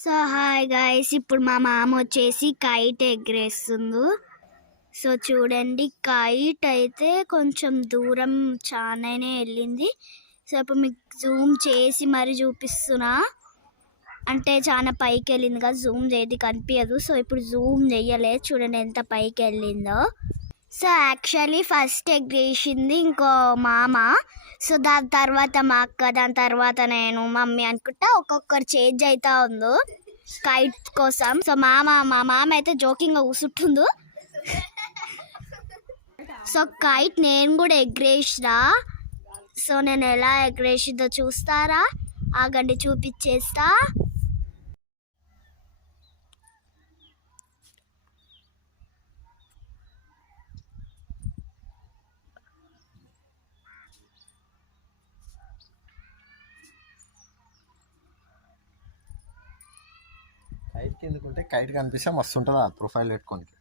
So hi guys, ఇప్పుడు మా మామ వచ్చేసి కైట్ ఎగరేస్తుంది. సో చూడండి, కైట్ అయితే కొంచెం దూరం చాలానే వెళ్ళింది. సో ఇప్పుడు మీకు జూమ్ చేసి మరి చూపిస్తున్నా. అంటే చాలా పైకి వెళ్ళింది కదా, జూమ్ చేసి కనిపించదు. సో ఇప్పుడు జూమ్ చెయ్యలేదు, చూడండి ఎంత పైకి వెళ్ళిందో. సో యాక్చువల్లీ ఫస్ట్ ఎగరేసింది ఇంకో మామ. సో దాని తర్వాత మా అక్క, దాని తర్వాత నేను, మమ్మీ అనుకుంటా ఒక్కొక్కరు చేంజ్ అవుతా ఉందో కైట్ కోసం. సో మా మామ అయితే జోకింగ్గా కూర్చుంటుందో. సో కైట్ నేను కూడా ఎగరేసిన. సో నేను ఎలా ఎగరేసిందో చూస్తారా? ఆగండి, చూపించేస్తా. కైట్ ఎందుకుంటే కైట్ కనిపిస్తే మస్తు ఉంటుంది, ప్రొఫైల్ పెట్టుకోనికి.